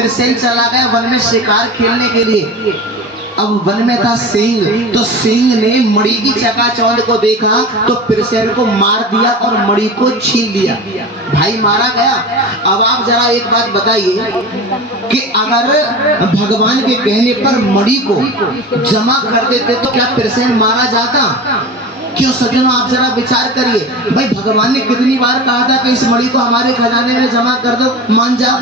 कृष्ण चला गया वन में शिकार खेलने के लिए। अब वन में था सिंह, तो सिंह ने मणि की चकाचौंध को देखा तो कृष्ण को मार दिया और मणि को छीन लिया। भाई मारा गया। अब आप जरा एक बात बताइए कि अगर भगवान के कहने पर मणि को जमा कर देते तो क्या कृष्ण मारा जाता? क्यों सज्जनों, आप जरा विचार करिए। भाई भगवान ने कितनी बार कहा था कि इस मणि को हमारे खजाने में जमा कर दो, मान जाओ,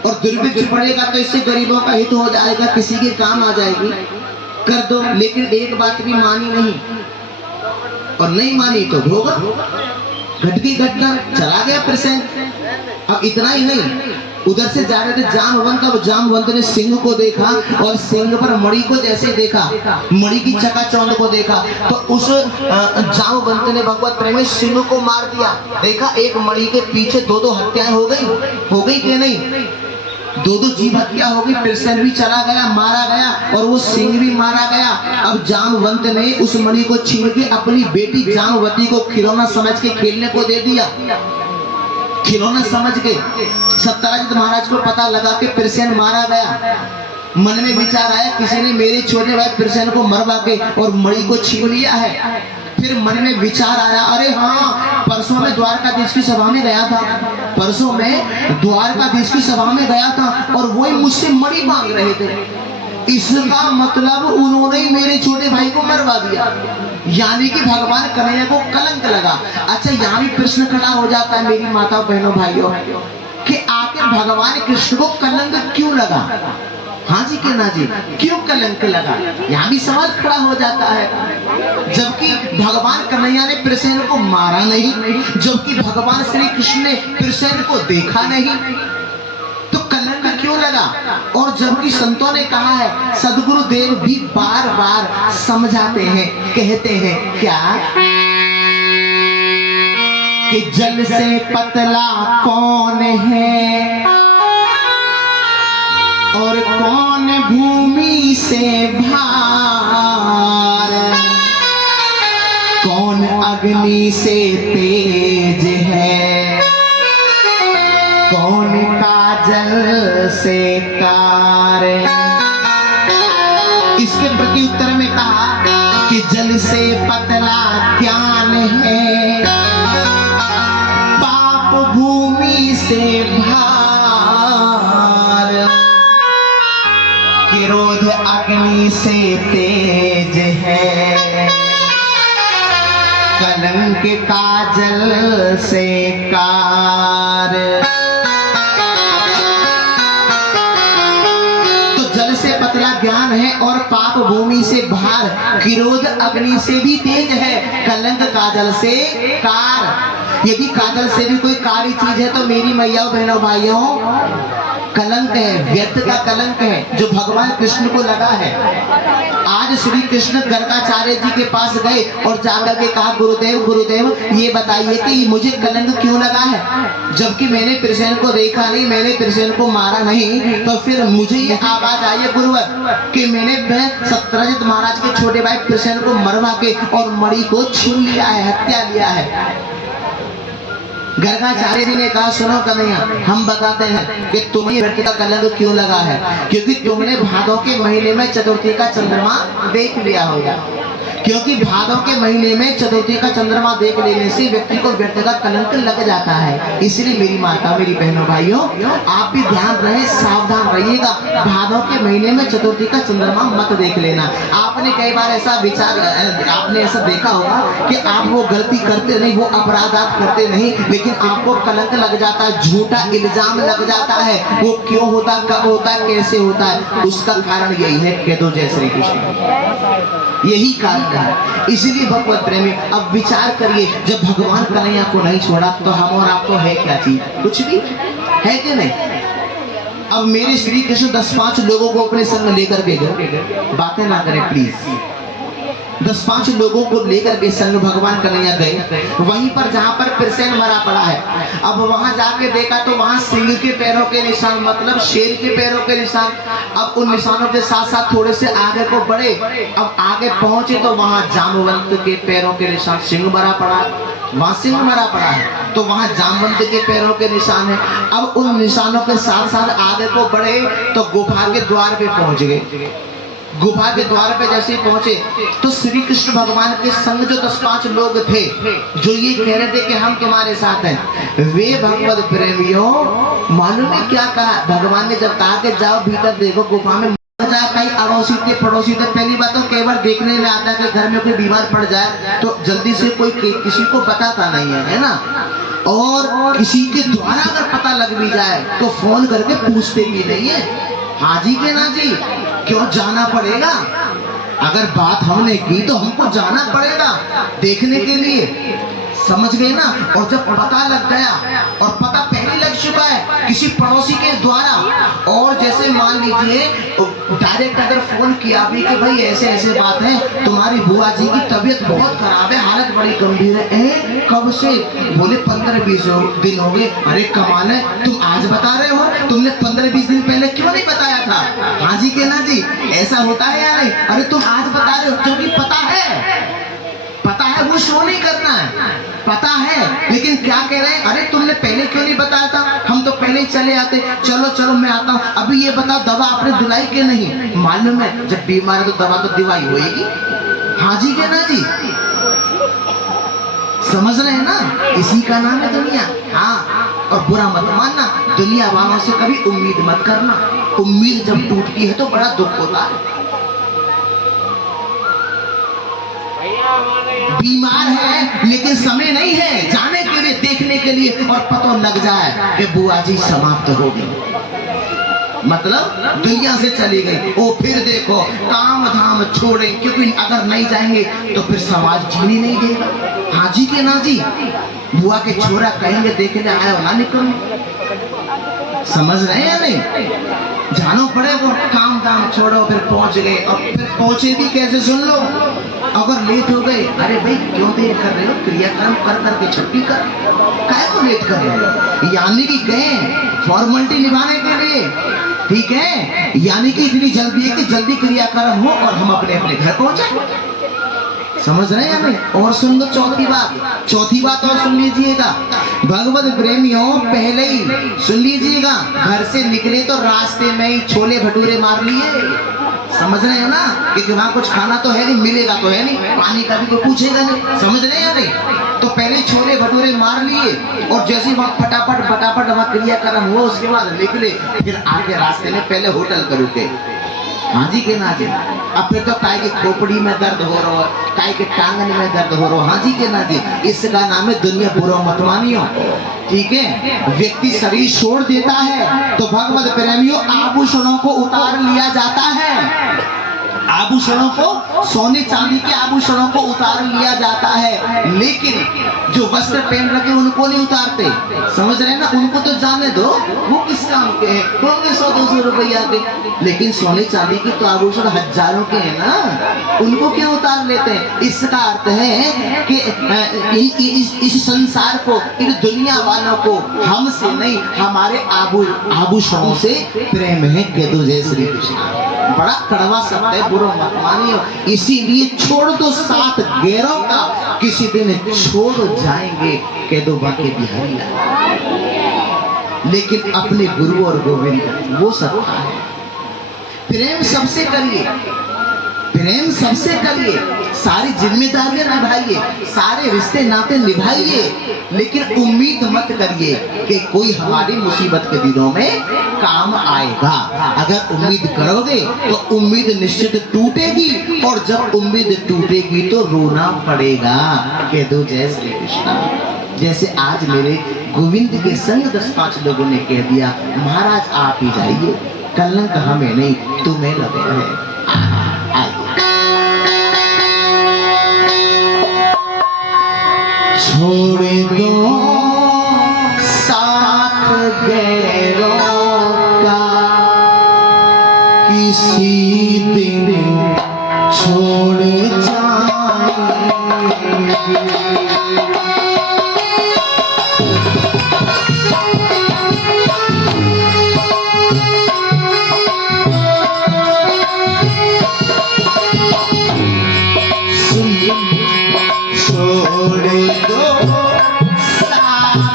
और दुर्भिक्ष पड़ेगा तो इससे गरीबों का हित हो जाएगा, किसी के काम आ जाएगी, कर दो। लेकिन एक बात भी मानी नहीं, और नहीं मानी तो भोगा। घट की घटना, चला गया कृष्ण। अब इतना ही नहीं, उधर से जा रहे थे जामवंत। अब जामवंत ने सिंह को देखा और सिंह पर मणि को जैसे देखा, मणि की चकाचौंध को देखा, तो उस जामवंत ने भगवत प्रेम में सिंह को मार दिया। देखा एक मणि के पीछे दो दो हत्याएं हो गई कि नहीं? दो दो जीव हत्या हो गई। कृष्ण भी चला गया, मारा गया, और वो सिंह भी मारा गया। अब जामवंत ने उस मणि को छीन के अपनी बेटी जामवती को खिलौना समझ के खेलने को दे दिया। खिलौना समझ के सत्यराजित महाराज को पता लगा कि कृष्ण मारा गया। मन में विचार आया किसी ने मेरे छोटे भाई कृष्ण को मरवा के और मणि को छीन लिया है। फिर मन में विचार आया, अरे हाँ, परसों में द्वारकाधीश की सभा में गया था, परसों में द्वारकाधीश की सभा में गया था और वही मुझसे मणि मांग रहे थे। इसका मतलब उन्होंने ही मेरे छोटे भाई को मरवा दिया, यानी कि भगवान कन्हैया को कलंक लगा। अच्छा, यहाँ भी प्रश्न खड़ा हो जाता है मेरी माता बहनों भाइयों कि आखिर भगवान कृष्ण को कलंक क्यों लगा? हाँ जी कि ना जी, क्यों कलंक लगा? यहाँ भी सवाल खड़ा हो जाता है। जबकि भगवान कन्हैया ने कृष्ण को मारा नहीं, जबकि भगवान श्री कृष्ण ने कृष्ण को देखा नहीं, तो कलंक क्यों लगा? और जबकि संतों ने कहा है, सदगुरुदेव भी बार बार समझाते हैं, कहते हैं क्या कि जल से पतला कौन है और कौन भूमि से भार, कौन अग्नि से तेज है, कौन काजल से कार। इसके प्रति उत्तर में कहा कि जल से पतला ज्ञान है, पाप भूमि से भार, क्रोध अग्नि से तेज है, कलंक काजल से कार। तो जल से पतला ज्ञान है और पाप भूमि से भार, क्रोध अग्नि से भी तेज है, कलंक काजल से कार। यदि काजल से भी कोई कारी चीज है तो मेरी मैया बहनों भाइयों कलंक है, व्यर्थ का कलंक है जो भगवान कृष्ण को लगा है। आज श्री कृष्ण गर्गाचार्य जी के पास गए और जाकर के कहा, गुरुदेव गुरुदेव ये बताइए कि मुझे कलंक क्यों लगा है? जबकि मैंने कृष्ण को देखा नहीं, मैंने कृष्ण को मारा नहीं, तो फिर मुझे ये आवाज आई है गुरुवर कि मैंने सत्यराजित महाराज के छोटे भाई कृष्ण को मरवा के और मणि को छीन लिया है, हत्या लिया है। गर्गाचार्य जी ने कहा, सुनो कन्हैया, हम बताते हैं कि तुम्हें व्यक्ति का कलंक क्यों लगा है, क्योंकि तुमने भादों के महीने में चतुर्थी का चंद्रमा देख लिया होगा। क्योंकि भादों के महीने में चतुर्थी का चंद्रमा देख लेने से व्यक्ति को व्यर्थ का कलंक लग जाता है। इसलिए मेरी माता मेरी बहनों भाइयों आप भी ध्यान रहे, सावधान रहिएगा, भादों के महीने में चतुर्थी का चंद्रमा मत देख लेना। आपने कई बार ऐसा विचार, आपने ऐसा देखा होगा कि आप वो गलती करते नहीं, वो अपराध आप करते नहीं, लेकिन आपको कलंक लग जाता है, झूठा इल्जाम लग जाता है। वो क्यों होता, कब होता, कैसे होता है? उसका कारण यही है, कह दो जय श्री कृष्ण, यही कारण है। इसलिए भगवत प्रेमी अब विचार करिए, जब भगवान कन्हैया को नहीं छोड़ा तो हम और आपको है क्या चीज? कुछ भी है कि नहीं? अब मेरे श्री कृष्ण 10-5 लोगों को अपने संग लेकर के गए, बातें ना करें प्लीज। 10-5 लोगों को लेकर के संग भगवान कन्हैया गए वहीं पर जहां पर कृष्ण मरा पड़ा है। अब वहां जाके देखा तो वहां सिंह के पैरों के निशान, मतलब शेर के पैरों के निशान। अब उन निशानों के साथ साथ थोड़े से आगे को बढ़े, अब आगे पहुंचे तो वहां जामवंत के पैरों के निशान, सिंह मरा पड़ा, वहां सिंह मरा पड़ा है। तो वहां जामवंत के पैरों के निशान है। अब उन निशानों के साथ साथ आगे को बढ़े तो गुफा के द्वार पे पहुंच गए। गुफा के द्वार पे जैसे ही पहुंचे तो श्री कृष्ण भगवान के संग जो 10-5 लोग थे जो ये कह रहे थे कि हम तुम्हारे साथ हैं, वे भगवत प्रेमियों मालूम है क्या कहा? भगवान ने जब कहा कि जाओ भीतर देखो गुफा में, कई अड़ोसी थे पड़ोसी थे, पहली बात तो केवल देखने में आता है कि घर में कोई बीमार पड़ जाए तो जल्दी से कोई किसी को बताता नहीं है ना, और किसी के द्वारा अगर पता लग भी जाए तो फोन करके पूछते भी नहीं है। हाँ जी के ना जी, क्यों जाना पड़ेगा? अगर बात हमने की तो हमको जाना पड़ेगा देखने के लिए, समझ गए ना। और जब पता लग गया और पता पहले लग चुका है किसी पड़ोसी के द्वारा, और जैसे मान लीजिए डायरेक्ट अगर फोन किया भी कि भाई ऐसे ऐसे बात है, तुम्हारी बुआ जी की तबीयत बहुत खराब है, हालत बड़ी गंभीर है। कब से? बोले 15-20 दिन हो गए। अरे कमाल है, तुम आज बता रहे हो, तुमने 15-20 दिन पहले क्यों नहीं बताया था? हाँ जी के ना जी, ऐसा होता है या नहीं? अरे तुम आज बता रहे हो क्योंकि पता है वो शो नहीं करना है, पता है, लेकिन क्या कह रहे हैं? अरे तुमने पहले क्यों नहीं बताया था, हम तो पहले ही चले आते। चलो चलो मैं आता हूँ, अभी ये बताओ दवा आपने दिलाई के नहीं? मालूम है जब बीमार है तो दवा तो दिवाई होगी। हाँ जी के ना जी, समझ रहे हैं ना? इसी का नाम है दुनिया। हाँ, और बुरा मत मानना, दुनिया वालों से कभी उम्मीद मत करना, उम्मीद जब टूटती है तो बड़ा दुख होता है। बीमार है लेकिन समय नहीं है जाने के लिए, देखने के लिए, और पता लग जाए कि बुआ जी समाप्त हो गई, मतलब दुनिया से चली गई। ओ फिर देखो काम धाम छोड़े, क्योंकि अगर नहीं जाएंगे तो फिर समाज जीने नहीं देगा। हाँ जी के ना जी, बुआ के छोरा कहेंगे देखने आया हो ना, निकलो। समझ रहे हैं या नहीं? जानो पड़े, वो काम दाम छोड़ो, फिर पहुंच गए। और फिर पहुंचे भी कैसे सुन लो, अगर लेट हो गए, अरे भाई क्यों देर कर रहे हो, क्रियाक्रम कर करके छुट्टी कर, काहे को लेट कर रहे हो? यानी कि गए फॉर्मेलिटी निभाने के लिए, ठीक है, यानी कि इतनी जल्दी है कि जल्दी क्रियाक्रम हो और हम अपने अपने घर पहुंचे। समझ रहे हैं हमें? और सुन लो चौथी बात और सुन लीजिएगा भगवत प्रेमियों, पहले ही सुन लीजिएगा, घर से निकले तो रास्ते में ही छोले भटूरे मार लिए। समझ रहे हैं ना? क्योंकि वहां कुछ खाना तो है नहीं, मिलेगा तो है नहीं, पानी का भी कोई पूछेगा नहीं। समझ रहे हैं नहीं? तो पहले छोले भटूरे मार लिए और जैसे वहां फटाफट वहां क्रियाक्रम हुआ, उसके बाद निकले, फिर आके रास्ते में पहले होटल पर रुके। हाँ जी के ना जी, अब फिर तो काय के खोपड़ी में दर्द हो रहा है, काय के टांगन में दर्द हो रहा है। हाँ जी के ना जी, इसका नाम है दुनिया, बुरा मत मानियो, ठीक है। व्यक्ति शरीर छोड़ देता है तो भगवत प्रेमियों आभूषणों को उतार लिया जाता है, आभूषणों को, सोने चांदी के आभूषणों को उतार लिया जाता है, लेकिन जो वस्त्र पहन रखे उनको नहीं उतारते। समझ रहे हैं ना? उनको तो जाने दो, वो किस काम के हैं, होंगे 100-200 रुपया के, लेकिन सोने चांदी के तो आभूषण हजारों के हैं ना, उनको क्यों उतार लेते हैं? इसका अर्थ है कि इस संसार को, इन दुनिया वालों को हमसे नहीं, हमारे आभूषणों से प्रेम है। कह दो जय श्री कृष्ण। बड़ा कड़वा शब्द है, बुरा मत मानियो, इसीलिए छोड़ दो साथ गैरों का, किसी दिन छोड़ जाएंगे, कह दो बाकी बिहारी लाल। लेकिन अपने गुरु और गोविंद वो सत्ता है। प्रेम सबसे करिए, प्रेम सबसे करिए, सारी जिम्मेदारियां निभाइए, सारे रिश्ते नाते निभाइए, लेकिन उम्मीद मत करिए कि कोई हमारी मुसीबत के दिनों में काम आएगा। अगर उम्मीद करोगे तो उम्मीद निश्चित टूटेगी, और जब उम्मीद टूटेगी तो रोना पड़ेगा। कह दो जय श्री कृष्ण। जैसे आज मेरे गोविंद के संग 10-5 लोगों ने कह दिया, महाराज आप ही जाइए, कलंक हमें नहीं तुम्हें लगे है। छोड़ दो साथ गैरों का, किसी दिन छोड़ जाएंगे। छोड़ दो साथ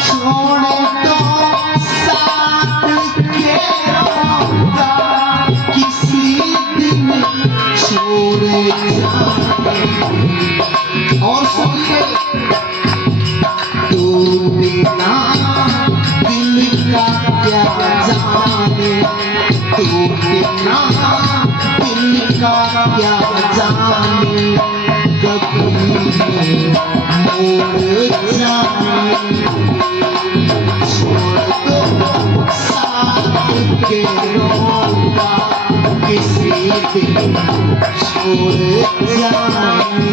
छोड़ दो साथ तेरा किसी दिन छोड़ और सुनिए, तू बिना दिल का क्या जाने, तू बिना दिल का क्या जाने, कभी मोड़ जाने। छोड़ दो साथ के रोका किसी दिन छोड़ जाने।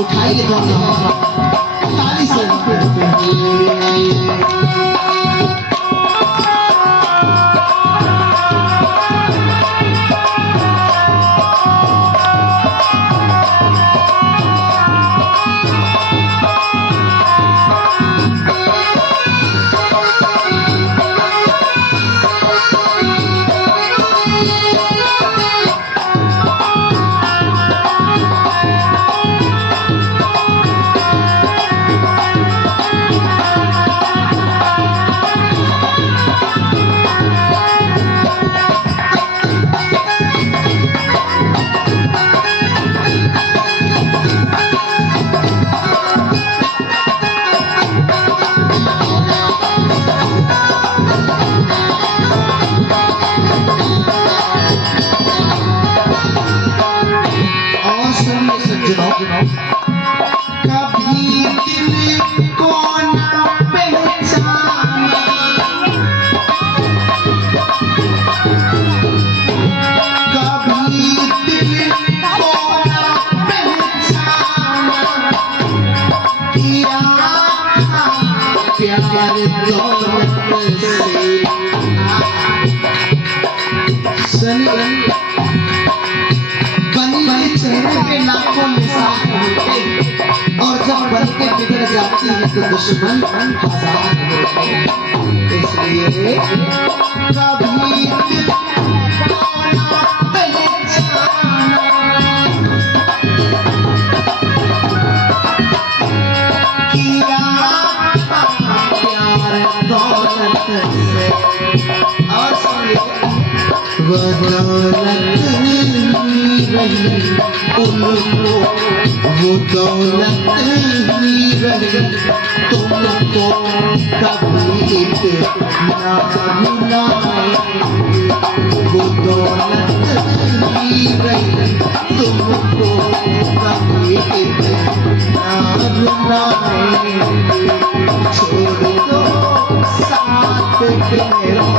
उठाइए दोनों ताली से। कभी दिल को ना पहचाना, कभी दिल को ना पहचाना, किया प्यार दौलत से। सुनिए, चेहरे पे लाखों निशान होते, और जब बन के बिगड़ जाती है तो दुश्मन हजार होते। इसलिए कभी दिल को ना पहचाना, किया प्यार दौलत से। और सुनिए, वो दौलत रही उनको, वो दौलत ही रही तुमको, कभी ना भुलाएंगे। वो दौलत ही रही तुमको, कभी ना भुलाएंगे। छोड़ दो साथ तेरा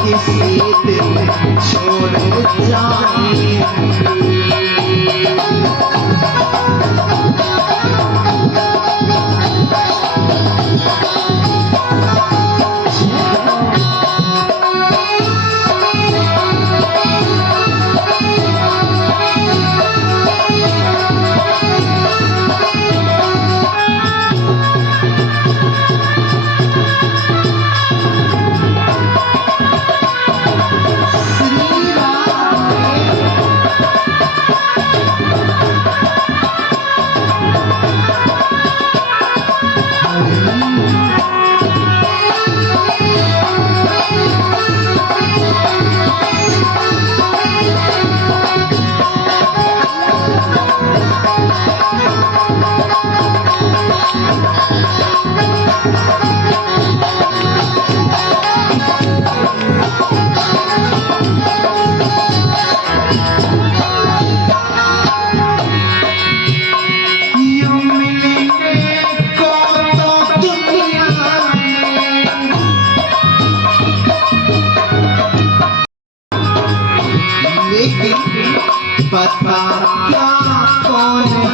किसी दिन छोड़ जाएंगे।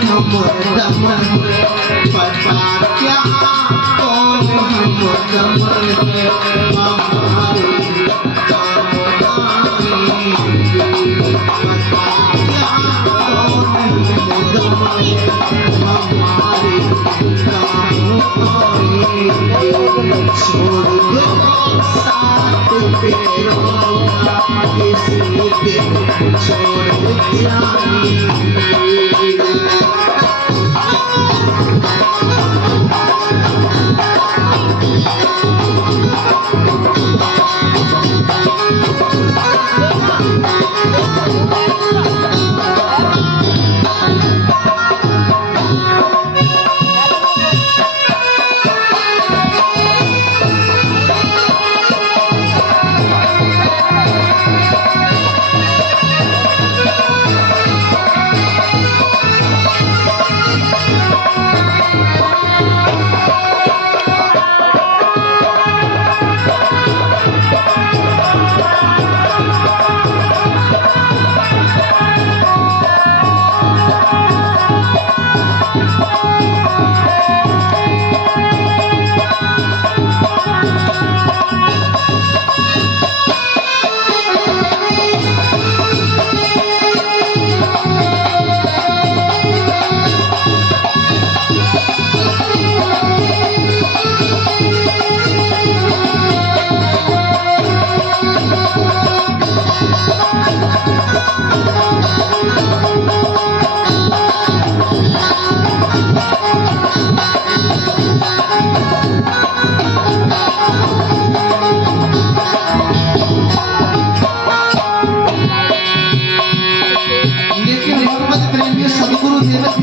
हम दम पता क्या कौन हम दम हमारे काम आएंगे पता क्या कौन हम दम हमारे काम आएंगे छोड़ दो साथ तेरों का इसी दिन छोड़ जाएंगे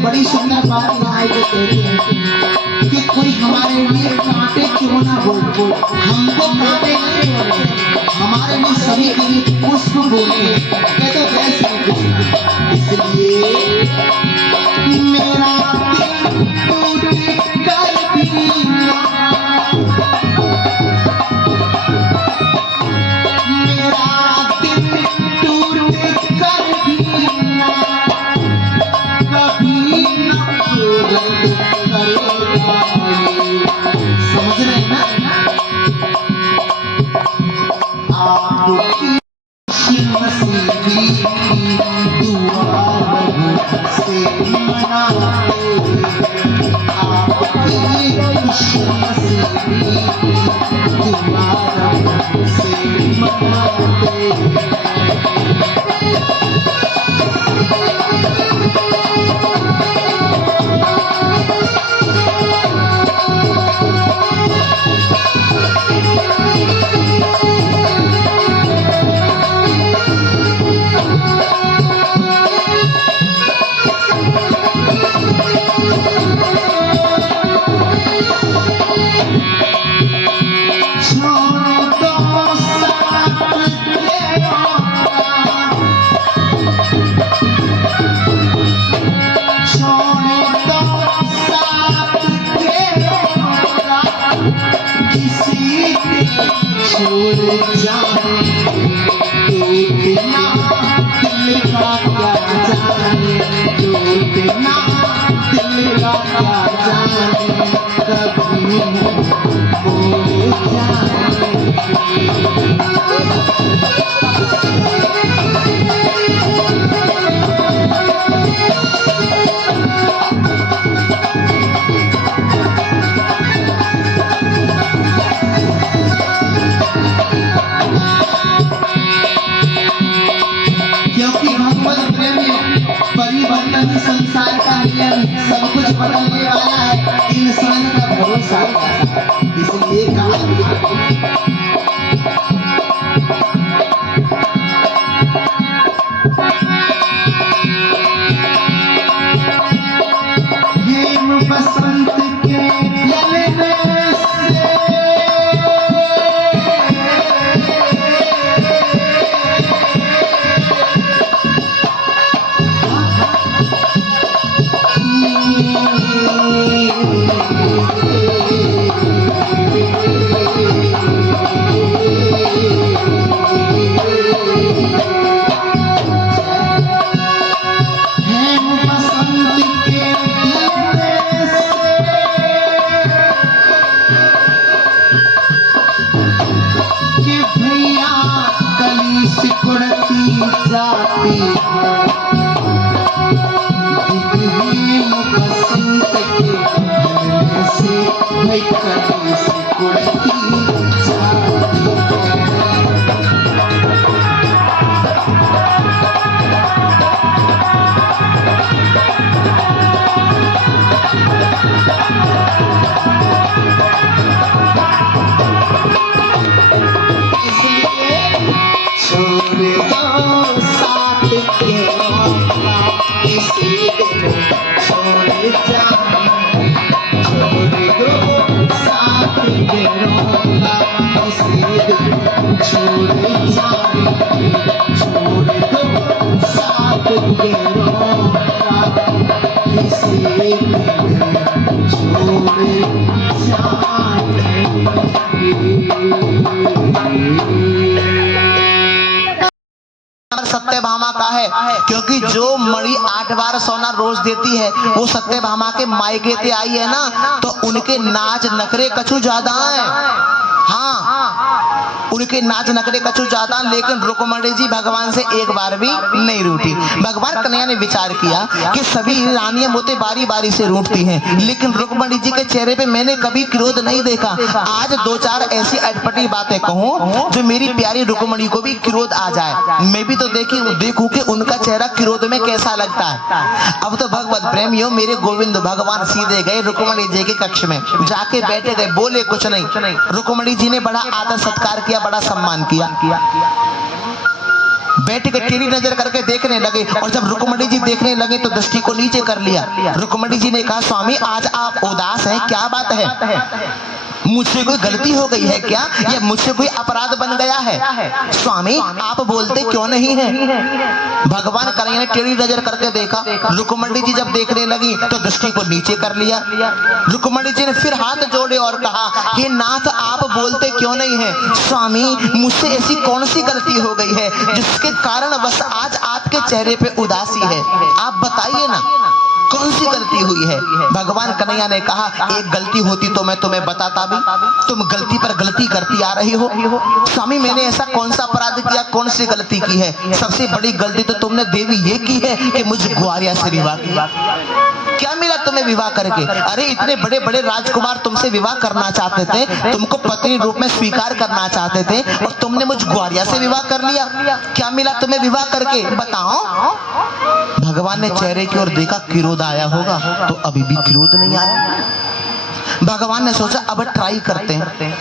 बड़ी सुंदर बात यहाँ ये कहते हैं कि कोई हमारे लिए कांटे क्यों ना बोल हमको कांटे नहीं बोले हमारे लिए सभी के लिए पुष्प बोले कहते वैसे इसलिए मेरा दिल टूट कर भी मेरा दिल टूट कर भी समझ रहे हैं ना आपकी नसीबी दुआ से मनाते आपकी नसीबी दुआ से मनाते छोड़ जाए तो बिना दिल का क्या जाने तो बिना दिल का क्या जाने कभी मोड़ परिवर्तन संसार का नियम सब कुछ बदलने वाला है इंसान का भरोसा इसलिए कहा हेम बसंत के ललने से ऐसे छोड़ सत्यभामा का है, क्योंकि जो मणि 8 बार सोना रोज देती है वो सत्यभामा के मायके से आई है ना, तो उनके नाच नखरे कछु ज्यादा है। हाँ, उनके नाच नखरे कछु ज्यादा, लेकिन रुक्मणी जी भगवान से एक बार भी नहीं रूठी। भगवान कन्हैया ने विचार किया कि सभी रानियां मोते बारी बारी से रूठती हैं, लेकिन रुक्मणी जी के चेहरे पे मैंने कभी क्रोध नहीं देखा। आज 2-4 ऐसी अटपटी बातें कहूं जो मेरी प्यारी रुक्मणी को भी क्रोध आ जाए, मैं भी तो देखूं कि उनका चेहरा क्रोध में कैसा लगता है। अब तो भगवत प्रेमियों, मेरे गोविंद भगवान सीधे गए रुक्मणी जी के कक्ष में, जाके बैठे गए, बोले कुछ नहीं। रुक्मणी जी ने बड़ा आदर सत्कार किया, बड़ा सम्मान किया, बैठ के टेढ़ी नजर करके देखने लगे। और जब रुक्मणी जी देखने लगे तो दृष्टि को नीचे कर लिया। रुक्मणी जी ने कहा, स्वामी आज आप उदास हैं, क्या बात है? मुझसे कोई गलती हो गई है क्या, या मुझसे कोई अपराध बन गया है? स्वामी आप बोलते क्यों नहीं हैं? भगवान कन्हैया ने टेढ़ी नजर करके देखा। रुक्मणी जी जब देखने लगी तो दृष्टि को नीचे कर लिया। रुक्मणी जी ने फिर हाथ जोड़े और कहा, हे नाथ आप बोलते क्यों नहीं हैं? स्वामी मुझसे ऐसी कौन सी गलती हो गई है जिसके कारण बस आज आपके चेहरे पे उदासी है? आप बताइए ना, कौन सी गलती हुई है? भगवान कन्हैया ने कहा, एक गलती होती तो मैं तुम्हें बताता भी, तुम गलती पर गलती करती आ रही हो। स्वामी मैंने ऐसा कौन सा अपराध किया, कौन सी गलती की है? सबसे बड़ी गलती तो तुमने देवी ये की है कि मुझ ग्वारिया से विवाह किया। क्या मिला तुम्हें विवाह करके? अरे इतने बड़े बड़े राजकुमार तुमसे विवाह करना चाहते थे, तुमको पत्नी रूप में स्वीकार करना चाहते थे, और तुमने मुझ ग्वारिया से विवाह कर लिया। क्या मिला तुम्हें विवाह करके, बताओ? भगवान ने चेहरे की ओर देखा, क्रोध आया होगा, तो अभी भी क्रोध नहीं आया। भगवान ने सोचा अब ट्राई करते हैं।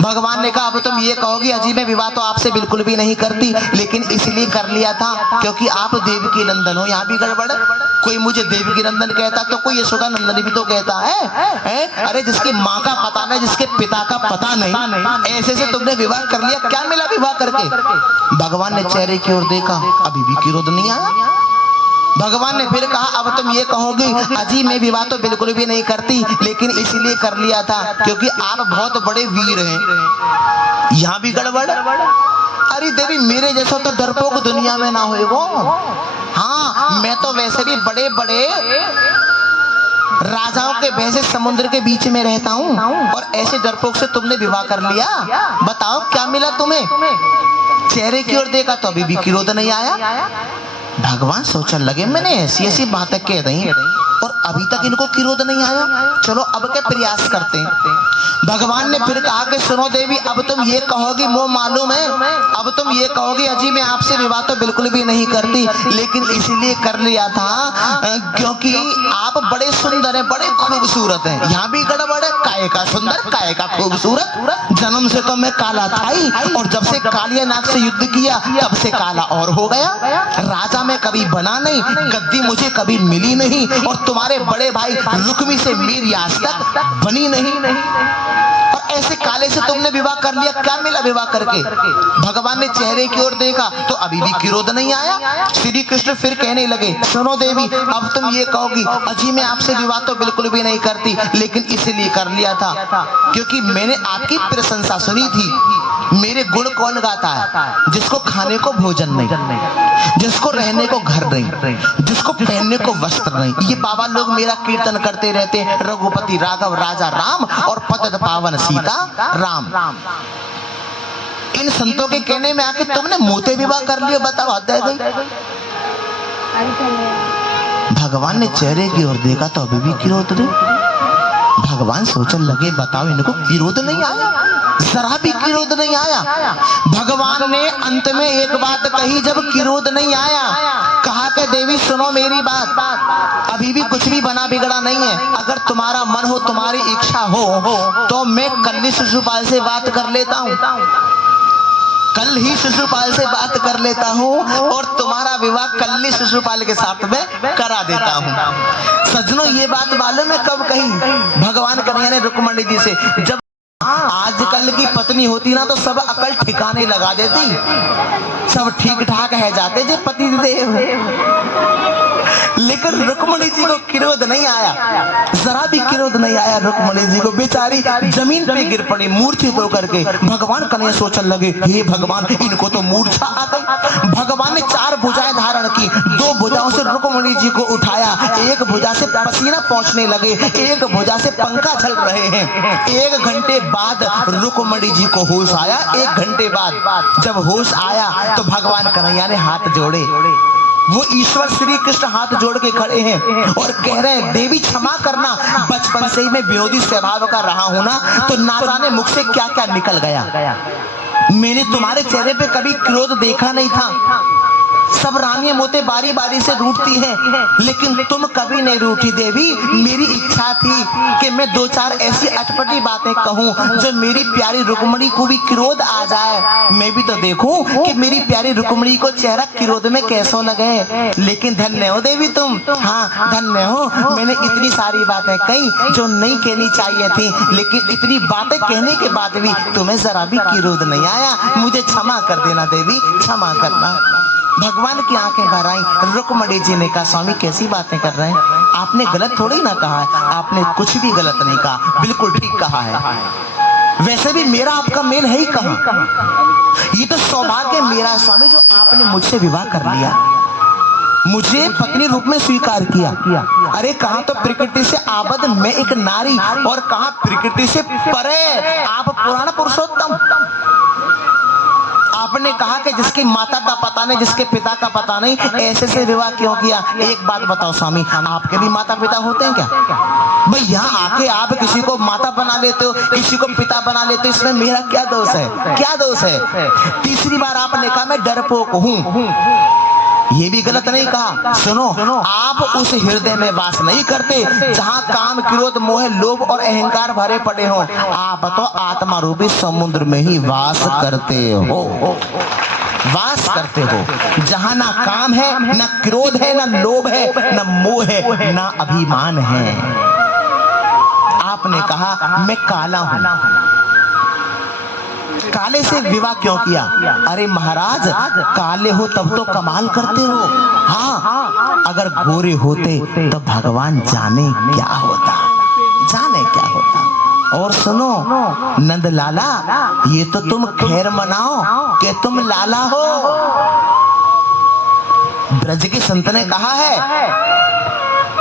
भगवान ने कहा, अब तुम ये कहोगी अजी मैं विवाह तो आपसे बिल्कुल भी नहीं करती, लेकिन इसलिए कर लिया था क्योंकि आप देवकी नंदन हो। यहाँ भी गड़बड़, कोई मुझे देवकी नंदन कहता तो कोई यशोदा नंदन भी तो कहता है? अरे जिसकी माँ का पता नहीं, जिसके पिता का पता नहीं, ऐसे से तुमने विवाह कर लिया, क्या मिला विवाह करके? भगवान ने चेहरे की ओर देखा, अभी भी क्रोध नहीं आया। भगवान ने फिर कहा, अब तुम ये कहोगी अजी मैं विवाह तो बिल्कुल भी नहीं करती, लेकिन इसलिए कर लिया था क्योंकि आप बहुत बड़े वीर हैं। यहाँ भी गड़बड़। अरे देवी मेरे जैसा तो डरपोक दुनिया में ना होए वो। हाँ मैं तो वैसे भी बड़े बड़े राजाओं के भैंसे समुद्र के बीच में रहता हूँ, और ऐसे डरपोक से तुमने विवाह कर लिया, बताओ क्या मिला तुम्हें? चेहरे की ओर देखा तो अभी भी क्रोध नहीं आया। भगवान सोचने लगे, मैंने ऐसी ऐसी बातें कह दी और अभी तक इनको क्रोध नहीं आया, चलो अब के प्रयास करते हैं। भगवान ने फिर कहा कि सुनो देवी, अब तुम ये कहोगी वो मालूम है, अब तुम ये कहोगी अजी मैं आपसे विवाह तो बिल्कुल भी नहीं करती, लेकिन इसलिए कर लिया था क्योंकि आप बड़े सुंदर हैं, बड़े खूबसूरत हैं। यहाँ भी गड़बड़ है, काय का सुंदर काय का खूबसूरत। जन्म से तो मैं काला था ही, और जब से कालिया नाग से युद्ध किया तब से काला और हो गया। राजा में कभी बना नहीं, गद्दी मुझे कभी मिली नहीं, और तुम्हारे बड़े भाई रुक्मी से मेरी आज तक बनी नहीं, और ऐसे काले से तुमने विवाह कर लिया, क्या मिला विवाह करके? भगवान ने चेहरे की ओर देखा तो अभी भी क्रोध नहीं आया। श्री कृष्ण फिर कहने लगे, सुनो देवी अब तुम ये कहोगी अजी मैं आपसे विवाह तो बिल्कुल भी नहीं करती, लेकिन इसलिए कर लिया था क्योंकि मैंने आपकी प्रशंसा सुनी थी। मेरे गुण कौन गाता है? जिसको खाने को भोजन नहीं, जिसको रहने को घर नहीं, जिसको पहनने को वस्त्र नहीं। ये बाबा लोग मेरा कीर्तन करते रहते हैं, रघुपति राघव राजा राम और पतित पावन सीता राम। इन संतों के कहने में आके तुमने मोते विवाह कर लिया, बताओ हद है गई। भगवान ने चेहरे की ओर देखा तो अभी भी क्रोध नहीं। भगवान सोचने लगे, बताओ इनको क्रोध नहीं आया, जरा भी क्रोध नहीं आया। भगवान ने अंत में एक बात कही, जब क्रोध नहीं आया, कहा कि देवी सुनो मेरी बात, अभी भी कुछ भी बना बिगड़ा नहीं है। अगर तुम्हारा मन हो, तुम्हारी इच्छा हो तो मैं कल ही शिशुपाल से बात कर लेता हूँ, कल ही शिशुपाल से बात कर लेता हूँ और तुम्हारा विवाह कल ही शिशुपाल के साथ में करा देता हूँ। सज्जनों ये बात मालूम है कब कही? भगवान कन्हैया ने रुक्मणी जी से, जब आजकल की पत्नी होती ना तो सब अकल ठिकाने लगा देती, सब ठीक ठाक है जाते जे पति देव। लेकिन रुक्मणी जी को क्रोध नहीं आया, जरा भी क्रोध नहीं आया रुक्मणी जी को। बेचारी जमीन पे गिर पड़ी मूर्छित होकर के। भगवान कन्हैया सोचने लगे, हे भगवान इनको तो मूर्छा आ गई। भगवान ने 4 भुजाएं धारण की, 2 भुजाओं से रुक्मणी जी को उठाया, 1 भुजा से पसीना पहुंचने लगे, 1 भुजा से पंखा झल रहे हैं। 1 घंटे बाद रुक्मणी जी को होश आया। 1 घंटे बाद जब होश आया तो भगवान कन्हैया ने हाथ जोड़े। वो ईश्वर श्री कृष्ण हाथ जोड़ के खड़े हैं और कह रहे हैं, देवी क्षमा करना, बचपन से ही मैं विनोदी स्वभाव का रहा हूं ना, तो ना जाने मुख से क्या क्या निकल गया। मैंने तुम्हारे चेहरे पे कभी क्रोध देखा नहीं था। सब रानियां मोते बारी बारी से रूठती हैं, लेकिन तुम कभी नहीं रूठी देवी। मेरी इच्छा थी कि मैं 2-4 ऐसी अटपटी बातें कहूं जो मेरी प्यारी रुक्मणी को भी क्रोध आ जाए। मैं भी तो देखूं कि मेरी प्यारी रुक्मणी को चेहरा क्रोध में कैसा लगे। लेकिन धन्य हो देवी तुम, हाँ धन्य हो। मैंने इतनी सारी बातें कही जो नहीं कहनी चाहिए थी, लेकिन इतनी बातें कहने के बाद भी तुम्हें जरा भी क्रोध नहीं आया। मुझे क्षमा कर देना देवी, क्षमा करना। भगवान की आंखें भर आई। रुक्मणी जी ने कहा, स्वामी कैसी बातें कर रहे हैं, आपने गलत थोड़ी ना कहा है, आपने कुछ भी गलत नहीं कहा, बिल्कुल ठीक कहा है। वैसे भी मेरा आपका मेल है ही कहां, ये तो सौभाग्य मेरा है स्वामी जो आपने मुझसे विवाह कर लिया, मुझे पत्नी रूप में स्वीकार किया। अरे कहां तो प्रकृति से आबद्ध मैं एक नारी, और कहां प्रकृति से परे आप पुराण पुरुषोत्तम। आपने कहा कि जिसकी माता का पता नहीं, जिसके पिता का पता नहीं, ऐसे से विवाह क्यों किया। एक बात बताओ स्वामी, आपके भी माता पिता होते हैं क्या? भाई यहाँ आके आप किसी को माता बना लेते हो, किसी को पिता बना लेते हो, इसमें मेरा क्या दोष है, क्या दोष है? तीसरी बार आपने कहा मैं डरपोक हूँ, ये भी गलत नहीं कहा। सुनो, आप उस हृदय में वास नहीं करते जहां काम, क्रोध, मोह, लोभ और अहंकार भरे पड़े हो। आप तो आत्मा रूपी समुद्र में ही वास करते हो, वास करते हो, जहां ना काम है, ना क्रोध है, ना लोभ है, ना मोह है, ना अभिमान है। आपने कहा मैं काला हूं, काले से विवाह क्यों किया? अरे महाराज, काले हो तब तो कमाल करते हो, हाँ अगर गोरे होते तो भगवान जाने क्या होता, जाने क्या होता। और सुनो नंद लाला, ये तो तुम खैर मनाओ कि तुम लाला हो। ब्रज के संत ने कहा है,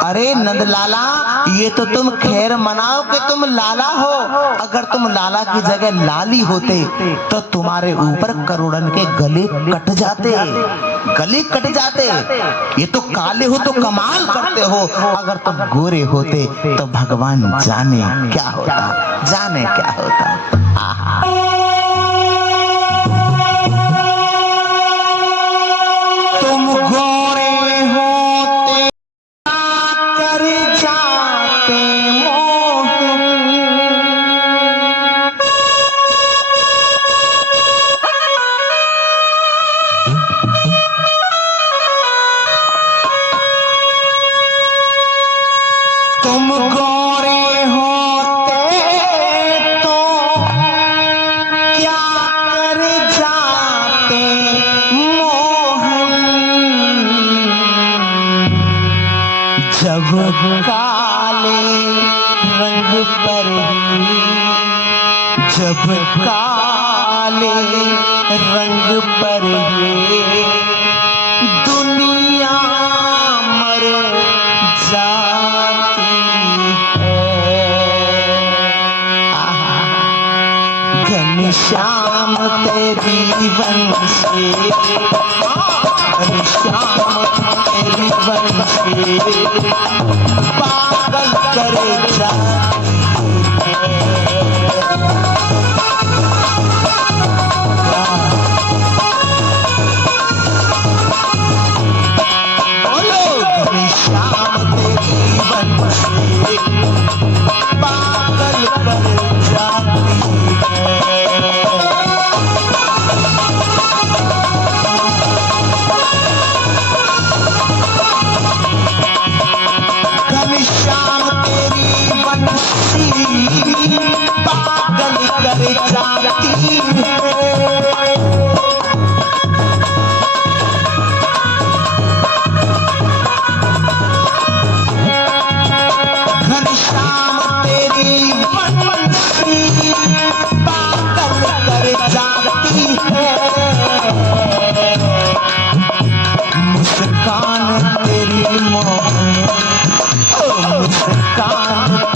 अरे नंद लाला, ये तो तुम खैर मनाओ कि तुम लाला हो। अगर तुम लाला की जगह लाली होते तो तुम्हारे ऊपर करोड़न के गले कट जाते, गले कट जाते। ये तो काले हो तो कमाल करते हो, अगर तुम गोरे होते तो भगवान जाने क्या होता, जाने क्या होता। आहा। तुम गोरे होते कर जाते मोहन, तुम गोरे होते तो क्या कर जाते मोहन। जब काले रंग पर ही, जब काले रंग पर ही दुनिया मर जाती है। घनश्याम तेरी वंशे, घनश्याम तेरी वंशे पागल करे जाती है। बोलो घनश्याम तेरी वंशे पागल करे जाती है। घनश्याम तेरी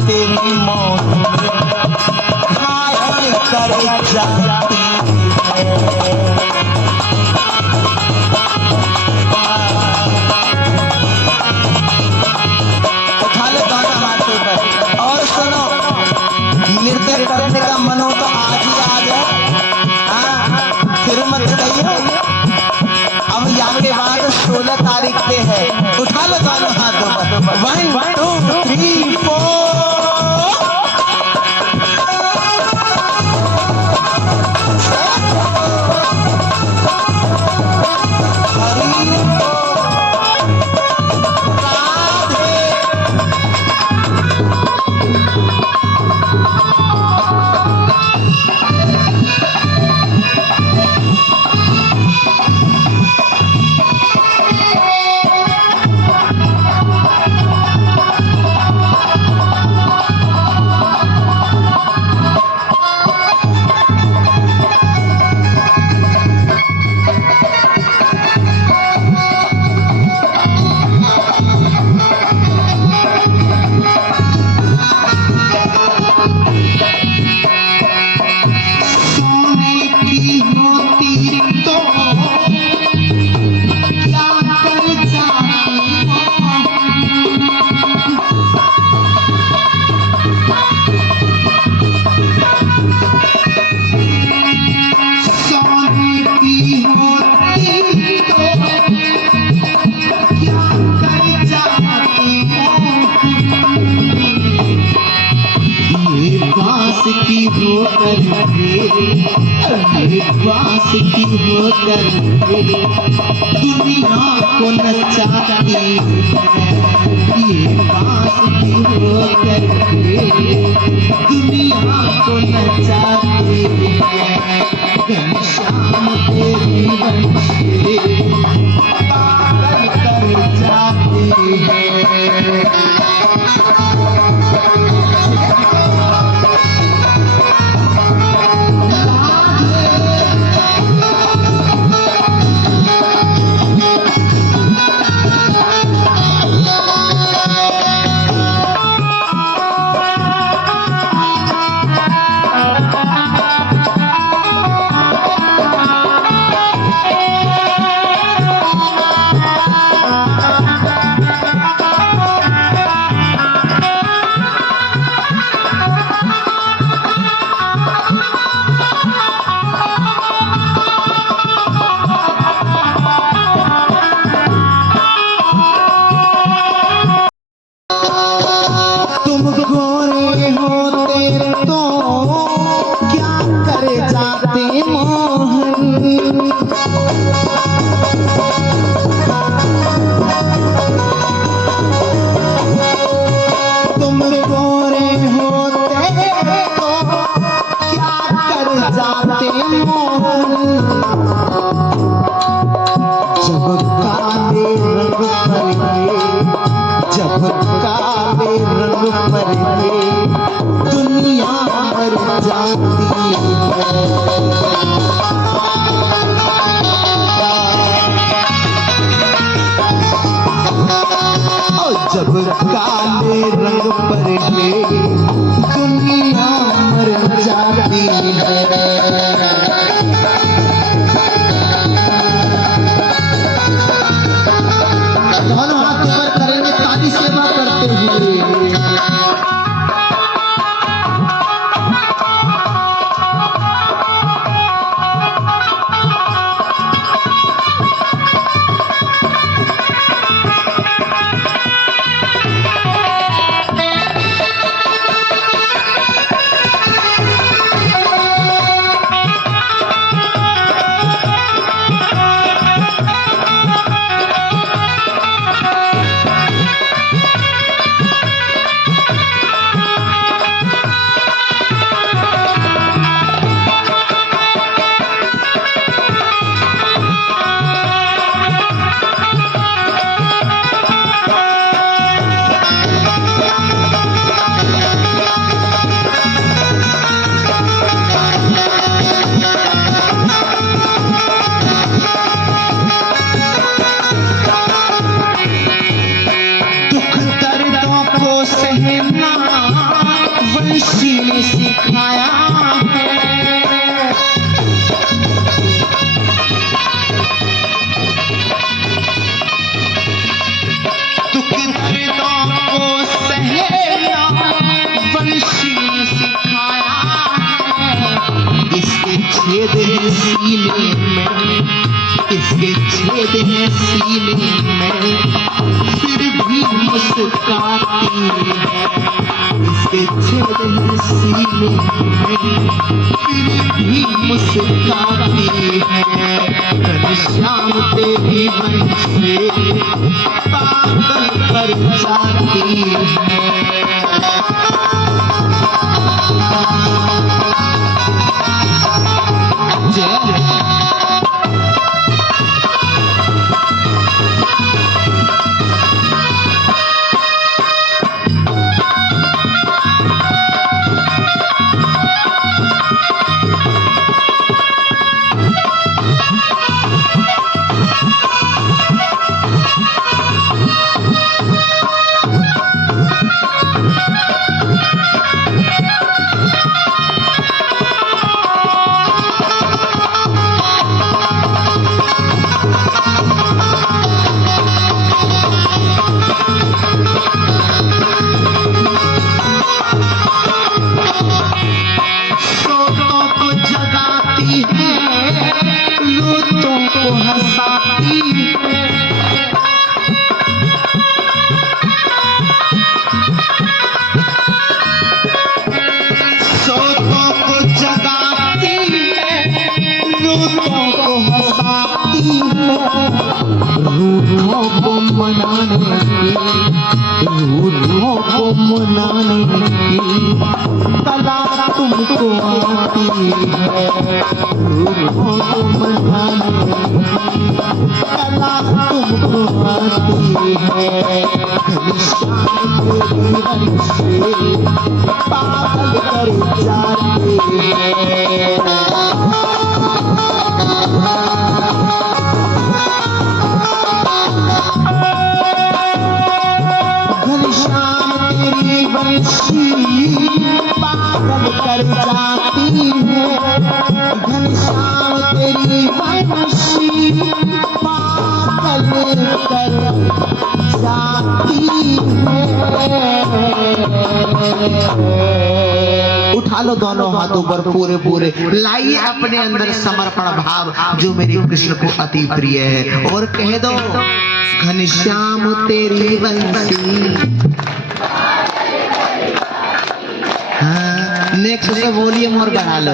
तेरी मोहन घायल कर जाती है। उठा लो दोनों हाथों पर और सुनो, नृत्य करने का मन हो तो आज ही आ जाए, हाँ फिर मत कहिए। अब यहाँ के बाद 16 तारीख पे है। उठा लो दोनों हाथों पर, 1 2 3 4। की होकर बास की होकर दुनिया को नचाती है, ये बास की होकर दुनिया को नचाती है। घनश्याम तेरी बंशी पागल कर जाती है। जब काले रंग पर दुनिया मर जाती है। और जब काले रंग पर दुनिया मर जाती है। दोनों हाथ ऊपर करेंगे ताली सेवा करते हुए। बंशी ने सिखाया है। तू कितनों को सहना बंशी ने सिखाया है। इसके छेद हैं सीने में, इसके छेद हैं सीने में, फिर भी मुस्कुराती है। इसके छेद हैं सीने में, फिर भी मुस्कुराती है। घनश्याम तेरी बंशी पागल कर जाती है। रूठों को मनाने की, रूठों को मनाने की कला तुमको आती है। रूठों को मनाने की कला तुमको आती है। घनश्याम तेरी बंशी पागल कर जाती है। घनश्याम तेरी बंशी पागल कर जाती है। घनश्याम तेरी बंशी पागल कर जाती है। उठा लो दोनों हाथों पर पूरे पूरे, लाइए अपने अंदर समर्पण भाव जो मेरे कृष्ण को अति प्रिय है, और कह दो घनश्याम तेरी बंशी। हाँ, नेक्स्ट से वॉल्यूम और बढ़ा लो।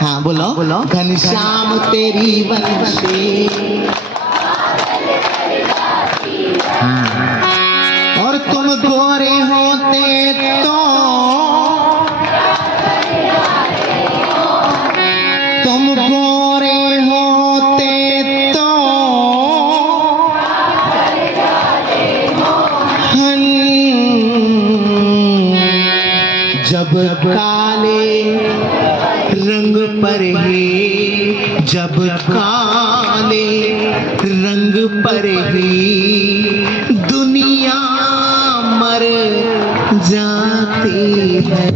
हाँ बोलो बोलो, घनश्याम तेरी बंशी। हाँ, और तुम गोरे होते तो, तुम गोरे होते तो जब काले रंग पर ही, जब काले रंग पर ही दुनिया मर जाती है।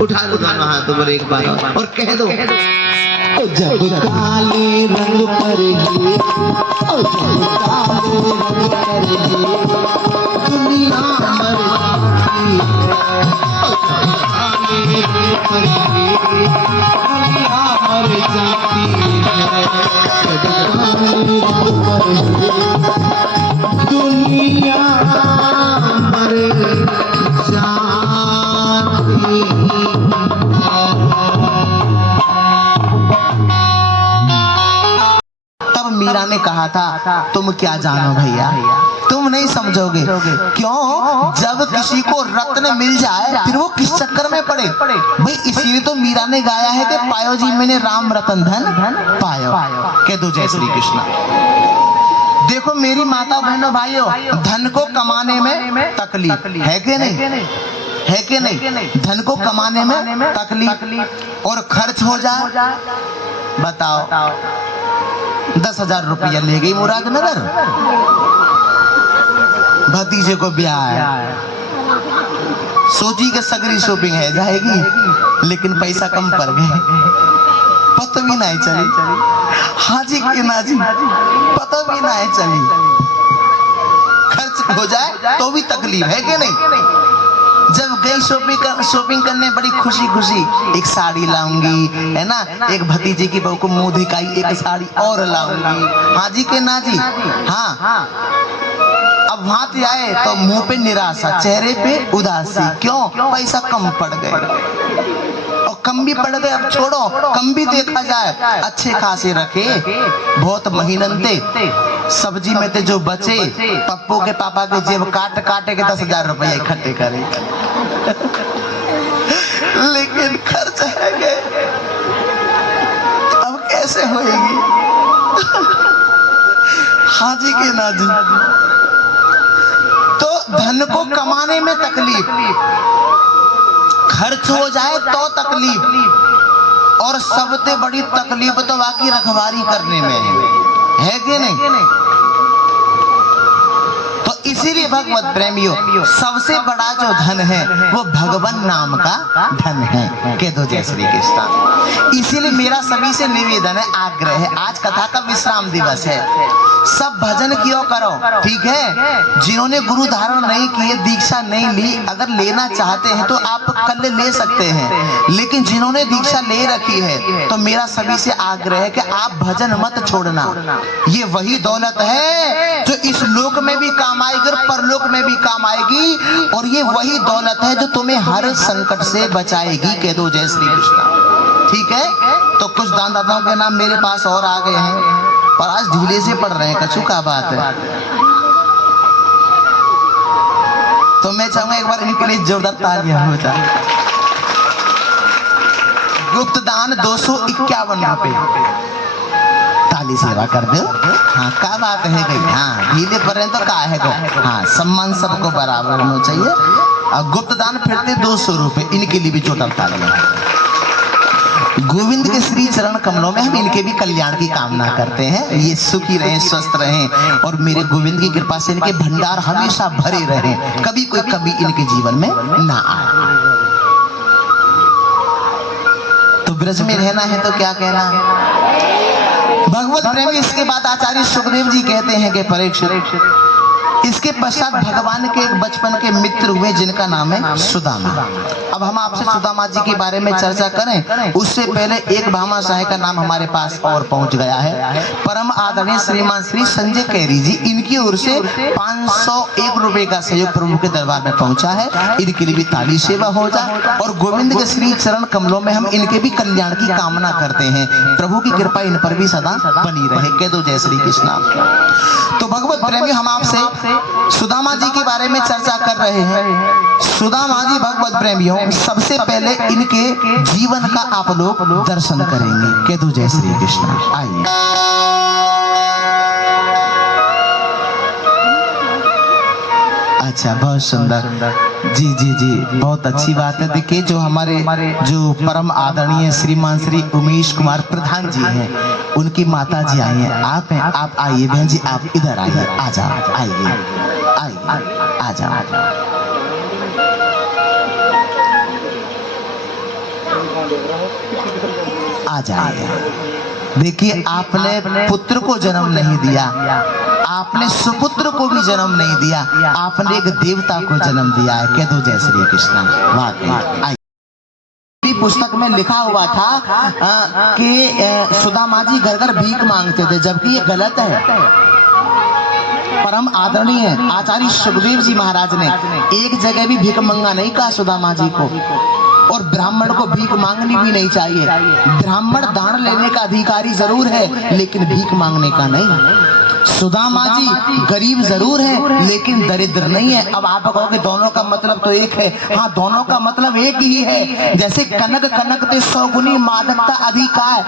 उठा लो दोनों हाथों पर एक बार और कह दो, जब काले रंग पर ही, जब काले रंग पर ही दुनिया मर जाती है। दुनिया मर जाती है। दुनिया मर जाती तब मीरा ने कहा था, तुम क्या जानो भैया, तुम नहीं समझोगे। क्यों? जब किसी को रत्न मिल जाए फिर वो किस चक्कर में पड़े भाई। इसीलिए तो मीरा ने गाया है कि पायो जी मैंने राम रतन धन पायो। कह दो जय श्री कृष्ण। देखो मेरी माता बहनों भाइयों, धन को कमाने में तकलीफ है कि नहीं, है कि नहीं? धन को कमाने में तकलीफ और खर्च हो जाए, बताओ 10,000 रुपया ले गई मुरादनगर, भतीजे को ब्याह है, सोची के सगरी शॉपिंग है जाएगी, लेकिन पैसा कम पड़ गए, पता भी नहीं चली। हाजी के ना जी पता भी नहीं चली, खर्च हो जाए तो भी तकलीफ है कि नहीं। जब गई शॉपिंग करने बड़ी खुशी खुशी, एक साड़ी लाऊंगी है ना, एक भतीजे की बहू को मुंह दिखाई एक साड़ी और लाऊंगी। हाँ जी के ना जी हाँ। अब वहां पे आए तो मुंह पे निराशा, चेहरे पे उदासी, क्यों? पैसा कम पड़ गए, और कम भी पड़ गए। अब छोड़ो, कम भी देखा जाए, अच्छे खासे रखे, बहुत मेहनते सब्जी में थे जो बचे, पप्पू के पापा के जेब काटे के 10,000 रुपया इकट्ठे करे, लेकिन खर्च है गए, अब कैसे होएगी? हाँ जी के ना जी। तो धन को कमाने में तकलीफ, खर्च हो जाए तो तकलीफ, और सबसे बड़ी तकलीफ तो बाकी रखवारी करने में है कि नहीं। तो इसीलिए भगवत प्रेमियों, सबसे बड़ा जो धन है वो भगवान नाम का धन है। कह दो जय श्री कृष्ण। इसीलिए मेरा सभी से निवेदन है, आग्रह है, आज कथा का विश्राम दिवस है, सब भजन क्यों करो, ठीक है। जिन्होंने गुरु धारण नहीं किए, दीक्षा नहीं ली, अगर लेना चाहते हैं तो आप कल ले सकते हैं, लेकिन जिन्होंने दीक्षा ले रखी है तो मेरा सभी से आग्रह है कि आप भजन मत छोड़ना। ये वही दौलत है जो इस लोक में भी काम आएगी और परलोक में भी काम आएगी, और ये वही दौलत है जो तुम्हें हर संकट से बचाएगी। कह दो जय श्री कृष्ण, ठीक है। तो कुछ दान दाताओं के नाम मेरे पास और आ गए हैं, और आज ढीले से पढ़ रहे हैं, कछु का बात है। तो मैं चाहूंगा एक बार इनके लिए जोरदार तालियां हो जाए। गुप्त दान 251 रुपए, ताली सेवा कर दो। हाँ क्या बात है गई, हाँ ढीले पर रहे तो क्या है गो, हाँ सम्मान सबको बराबर होना चाहिए। और गुप्त दान फिरते 200 रुपए, इनके लिए भी जोरदार तालियां। गोविंद के श्री चरण कमलों में हम इनके भी कल्याण की कामना करते हैं, ये सुखी रहें, स्वस्थ रहें, और मेरे गोविंद की कृपा से इनके भंडार हमेशा भरे रहें, कभी कोई कमी इनके जीवन में ना आए। तो ब्रज में रहना है तो क्या कहना है भगवत प्रेमी। इसके बाद आचार्य सुखदेव जी कहते हैं कि परीक्षित, इसके पश्चात भगवान के एक बचपन के मित्र हुए जिनका नाम है सुदामा। अब हम आपसे सुदामा जी के बारे में चर्चा करें, उससे पहले एक भामाशाह का नाम हमारे पास और पहुंच गया है। परम आदरणीय श्रीमान श्री संजय कैरी जी, इनकी ओर से 501 रुपए का सहयोग प्रभु के दरबार में पहुंचा है, इनके लिए भी ताली सेवा हो जाए। और गोविंद के श्री चरण कमलों में हम इनके भी कल्याण की कामना करते हैं, प्रभु की कृपा इन पर भी सदा बनी रहे। कह दो जय श्री कृष्ण। तो भगवत प्रेमी, हम आपसे सुदामा जी के बारे में चर्चा कर रहे हैं। सुदामा जी भगवत प्रेमियों, सबसे पहले इनके जीवन का आप लोग दर्शन करेंगे। कह दो जय श्री कृष्ण। आइए। अच्छा, बहुत सुंदर जी जी जी, बहुत अच्छी बात है। देखिए, जो हमारे जो परम आदरणीय श्रीमान श्री उमेश कुमार प्रधान जी हैं, उनकी माता जी आई हैं। आप हैं, आप आइए बहन जी, आप इधर आइए, आ जाओ, आइए आइए, आ जाओ। आ जाइए। देखिए, आपने पुत्र को जन्म नहीं दिया, आपने सुपुत्र को भी जन्म नहीं दिया, आपने एक देवता को जन्म दिया है। कह दो जय श्री कृष्ण। वाकई पुस्तक में लिखा हुआ था कि सुदामा जी घर घर भीख मांगते थे, जबकि ये गलत है। परम आदरणीय आचार्य सुखदेव जी महाराज ने एक जगह भी भीख मंगा नहीं कहा सुदामा जी को, और ब्राह्मण को भीख मांगनी भी नहीं चाहिए। ब्राह्मण दान लेने का अधिकारी जरूर है, लेकिन भीख मांगने का नहीं। सुदामा जी गरीब जरूर है, लेकिन दरिद्र नहीं है। अब आप कहोगे दोनों का मतलब तो एक है। हाँ, दोनों का मतलब एक ही है। जैसे कनक कनक ते 100 गुनी मादकता अधिकार,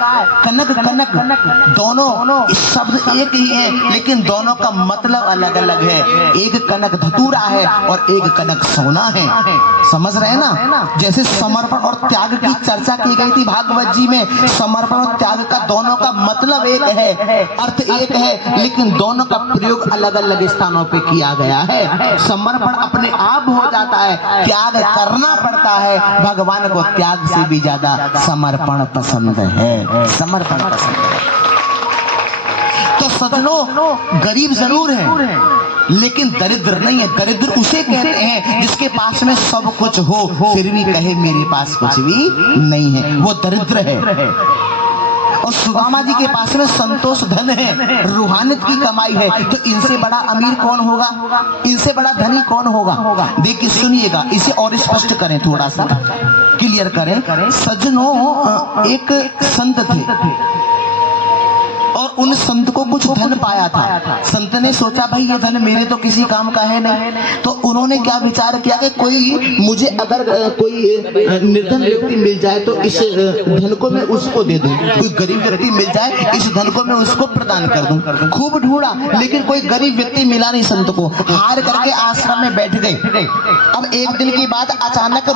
कनक कनक दोनों शब्द एक ही है, लेकिन दोनों का मतलब अलग अलग है। एक कनक धतूरा है और एक कनक सोना है। समझ रहे हैं ना। जैसे समर्पण और त्याग की चर्चा की गई थी भागवत जी में, समर्पण और त्याग का दोनों का मतलब एक है, अर्थ एक है, लेकिन लेकिन दोनों का प्रयोग अलग अलग स्थानों पे किया गया है। समर्पण अपने आप हो जाता है, त्याग करना पड़ता है। भगवान को त्याग से भी ज्यादा समर्पण पसंद है, समर्पण पसंद है। तो सज्जनों, गरीब जरूर है लेकिन दरिद्र नहीं है। दरिद्र उसे कहते हैं जिसके पास में सब कुछ हो फिर भी कहे मेरे पास कुछ भी नहीं है, वो दरिद्र है। और सुदामा जी के पास में संतोष धन है, रूहानियत की कमाई है, तो इनसे बड़ा अमीर कौन होगा, इनसे बड़ा धनी कौन होगा। देखिए सुनिएगा, इसे और स्पष्ट करें, थोड़ा सा क्लियर करें। सज्जनों, एक संत थे और उन संत को कुछ धन पाया था। संत ने सोचा भाई ये धन मेरे तो किसी काम का है नहीं, तो उन्होंने क्या विचार किया कि कोई मुझे अगर कोई निर्धन व्यक्ति मिल जाए तो इस धन को मैं उसको दे दूं, कोई गरीब व्यक्ति मिल जाए इस धन को मैं उसको प्रदान कर दूं। खूब ढूंढा लेकिन कोई गरीब व्यक्ति मिला नहीं। संत को हार करके आश्रम में बैठ गए। अब एक दिन की बात, अचानक